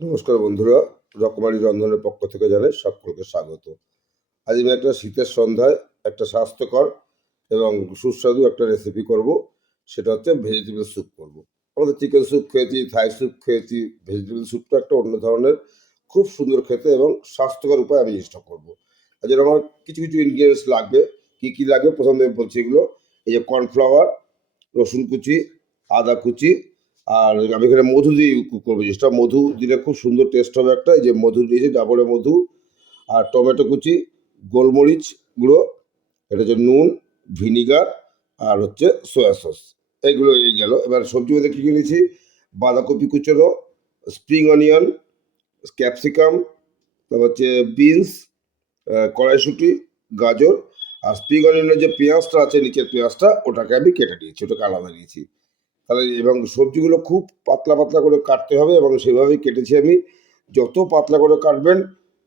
নমস্কার বন্ধুরা, রকমারি রন্ধনের পক্ষ থেকে জানাই সকলকে স্বাগত। আজ আমি একটা শীতের সন্ধ্যায় একটা স্বাস্থ্যকর এবং সুস্বাদু একটা রেসিপি করব। সেটা হচ্ছে ভেজিটেবল স্যুপ করব। আমাদের চিকেন স্যুপ খেয়েছি, থাই স্যুপ খেয়েছি, ভেজিটেবল স্যুপটা একটা অন্য ধরনের, খুব সুন্দর খেতে এবং স্বাস্থ্যকর উপায় আমি জিনিসটা করব। তার জন্য আমার কিছু কিছু ইনগ্রিডিয়েন্টস লাগবে। কী কী লাগবে প্রথমে আমি বলছি এগুলো। এই যে কর্নফ্লাওয়ার, রসুন কুচি, আদা কুচি, আর আমি এখানে মধু দিয়ে করবো জিনিসটা। মধু দিলে খুব সুন্দর টেস্ট হবে একটা। এই যে মধু দিয়েছি, ডাবরে মধু, আর টমেটো কুচি, গোলমরিচ গুঁড়ো, এটা হচ্ছে নুন, ভিনিগার, আর হচ্ছে সয়া সস। এইগুলো এই গেল। এবার সবজি মধ্যে কী কী নিয়েছি: বাঁধাকপি কুচোনো, স্প্রিং অনিয়ন, ক্যাপসিকাম, তারপর হচ্ছে বিনস, কড়াইশুঁটি, গাজর, আর স্প্রিং অনিয়নের যে পেঁয়াজটা আছে, নিচের পেঁয়াজটা, ওটাকে আমি কেটে নিয়েছি, ওটাকে আলাদা নিয়েছি। তাহলে এবং সবজিগুলো খুব পাতলা পাতলা করে কাটতে হবে এবং সেভাবেই কেটেছি আমি। যত পাতলা করে কাটবেন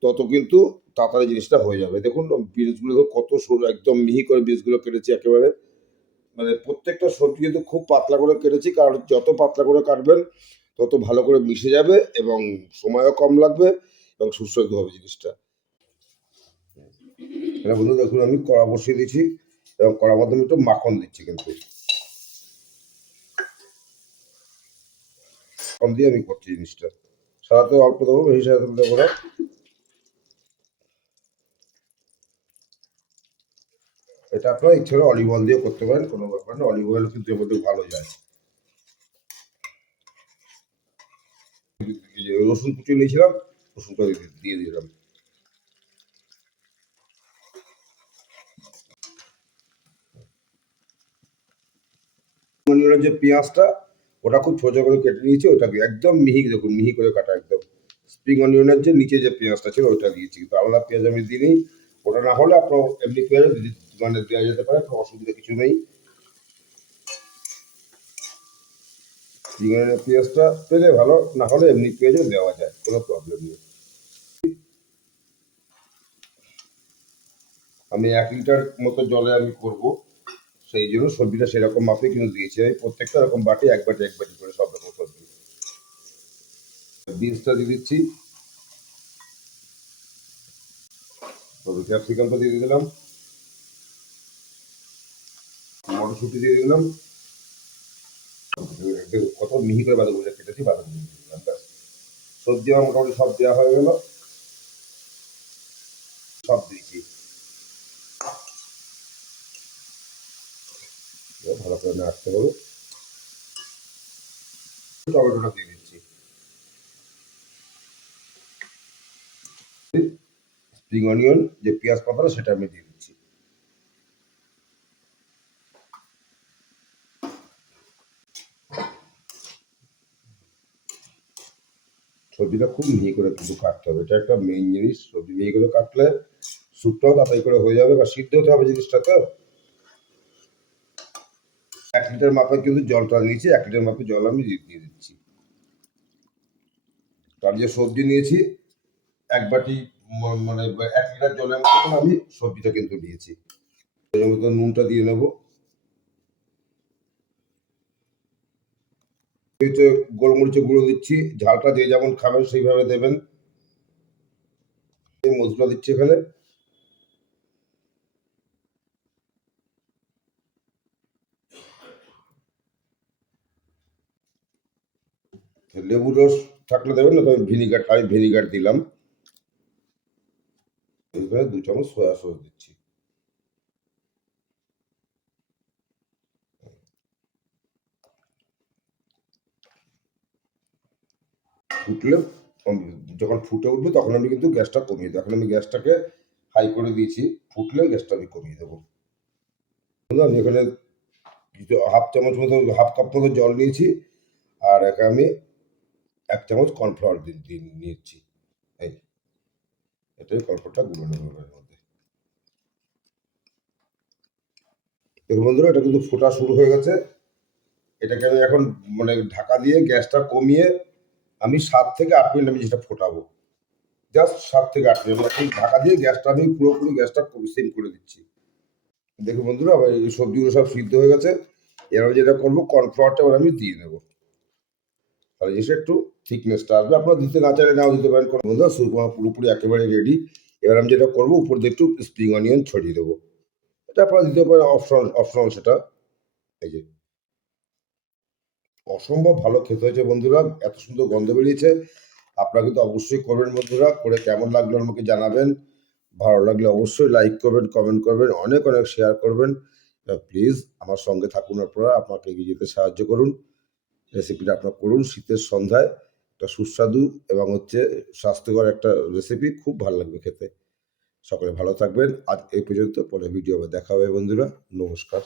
তত কিন্তু তাড়াতাড়ি জিনিসটা হয়ে যাবে। দেখুন বিনসগুলো তো কত সরু, একদম মিহি করে বিনসগুলো কেটেছি একেবারে। মানে প্রত্যেকটা সবজি কিন্তু খুব পাতলা করে কেটেছি, কারণ যত পাতলা করে কাটবেন তত ভালো করে মিশে যাবে এবং সময়ও কম লাগবে এবং সুস্বাদু হবে জিনিসটা। এটা বন্ধু দেখুন, আমি কড়া বসিয়ে দিয়েছি এবং কড়ার মধ্যে আমি একটু মাখন দিচ্ছি, কিন্তু কম দিয়ে আমি করছি জিনিসটা। সারাতে অল্প দেবো, বেশি সারাতে দেবো না। এটা আপনারা ইচ্ছে হলে অলিভ অয়েল দিয়ে করতে পারেন, কোনো ব্যাপার না। অলিভ অয়েল কিন্তু এর মধ্যে ভালো যায়। এই যে রসুন কুচি নিয়েছিলাম, রসুনটা দিয়ে দিলাম। অনিয়নের যে পেঁয়াজটা, ওটা খুব ছোটো করে কেটে নিয়েছি, ওটাকে একদম মিহি, দেখুন মিহি করে কাটা একদম। স্প্রিং অনিয়নের যে নিচে যে পেঁয়াজটা ছিল ওইটা দিয়েছি, কিন্তু আলাদা পেঁয়াজ আমি দিইনি। ওটা না হলে আপনার এমনি পেঁয়াজ মানে দেওয়া যেতে পারে, কোনো অসুবিধা কিছু নেই। স্প্রিং অনিয়নের পেঁয়াজটা পেলে ভালো, না হলে এমনি পেঁয়াজও দেওয়া যায়, কোনো প্রবলেম নেই। আমি 1 লিটার মতো জলে আমি করবো, সেই জন্য সবজিটা সেরকম মাপে কিন্তু দিয়েছি আমি। প্রত্যেকটা এরকম বাটি, এক বাটি এক বাটি করে সব রকম সবজি। বিনসটা দিয়ে দিচ্ছি, ক্যাপসিকামটা দিয়ে দিলাম, মটরশুঁটি দিয়ে দিলাম। দেখুন কত মিহি করে বাঁধাকপিটা কেটেছি, বাঁধাকপি দিয়ে দিলাম, ব্যাস। সবজি আমার মোটামুটি সব দেওয়া হয়ে গেল, সব দিয়েছি। ভালো করে নাড়তে হবে। টমেটোটা দিয়ে দিচ্ছি, স্প্রিং অনিয়ন যে পেঁয়াজ পাতাটা সেটা আমি দিয়ে দিচ্ছি। সবজিটা খুব মিহি করে কিন্তু কাটতে হবে, এটা একটা মেইন জিনিস। সবজি মিহি করে কাটলে স্যুপটাও তাড়াতাড়ি করে হয়ে যাবে, বা সিদ্ধ হতে হবে জিনিসটা তো। 1 লিটার মাপে কিন্তু জলটা নিয়েছি, 1 লিটার মাপে জল আমি দিয়ে দিচ্ছি। তার যে সবজি নিয়েছি, এক বাটি মানে 1 লিটার জলের মতো আমি সবজিটা কিন্তু নিয়েছি। এর মধ্যে নুনটা দিয়ে নেবো, হচ্ছে গোলমরিচের গুঁড়ো দিচ্ছি। ঝালটা যে যেমন খাবেন সেইভাবে দেবেন। এই মশলা দিচ্ছি এখানে। লেবুর রস থাকলে দেবেন, না তবে ভিনিগার, আমি ভিনিগার দিলাম। এখানে 2 চামচ সয়া সস দিচ্ছি। ফুটলে যখন ফুটে উঠবে তখন আমি কিন্তু গ্যাসটা কমিয়ে দেবো। এখন আমি গ্যাসটাকে হাই করে দিয়েছি, ফুটলে গ্যাসটা আমি কমিয়ে দেবো। আমি এখানে হাফ চামচ মতো, হাফ কাপ মতো জল নিয়েছি, আর এখানে আমি 1 চামচ কর্নফ্লাওয়ার দিয়ে নিয়েছি। এই এটাই কর্নফ্লাওয়ারটা গুলে নেবো এর মধ্যে। দেখুন বন্ধুরা, এটা কিন্তু ফোটা শুরু হয়ে গেছে। এটাকে আমি এখন মানে ঢাকা দিয়ে গ্যাসটা কমিয়ে আমি 7 থেকে 8 মিনিট আমি যেটা ফোটাবো, জাস্ট 7 থেকে 8 মিনিট এই ঢাকা দিয়ে গ্যাসটা আমি পুরোপুরি গ্যাসটা সিম করে দিচ্ছি। দেখুন বন্ধুরা, আবার এই সবজিগুলো সব সিদ্ধ হয়ে গেছে। এবার যেটা করবো, কর্নফ্লাওয়ারটা এবার আমি দিয়ে দেবো, তাহলে জিনিসটা একটু থিকনেসটা আসবে। আপনারা দিতে না চাইলে নাও দিতে পারেন। বন্ধুরা স্যুপ আমার পুরোপুরি একেবারে রেডি। এবার আমি যেটা করবো উপর দিয়ে একটু স্প্রিং অনিয়ন ছড়িয়ে দেবো। এটা আপনারা দিতে পারেন, অপশনাল সেটা। এই যে অসম্ভব ভালো খেতে হয়েছে বন্ধুরা, এত সুন্দর গন্ধ বেরিয়েছে। আপনারা কিন্তু অবশ্যই করবেন বন্ধুরা, করে কেমন লাগলো আমাকে জানাবেন। ভালো লাগলে অবশ্যই লাইক করবেন, কমেন্ট করবেন, অনেক অনেক শেয়ার করবেন। প্লিজ আমার সঙ্গে থাকুন, আপনারা আমাকে এগিয়ে যেতে সাহায্য করুন। রেসিপিটা আপনারা করুন শীতের সন্ধ্যায়, একটা সুস্বাদু এবং স্বাস্থ্যকর একটা রেসিপি, খুব ভালো লাগবে খেতে। সকলে ভালো থাকবেন। আজ এই পর্যন্ত, পরে ভিডিও আবার দেখা হবে বন্ধুরা। নমস্কার।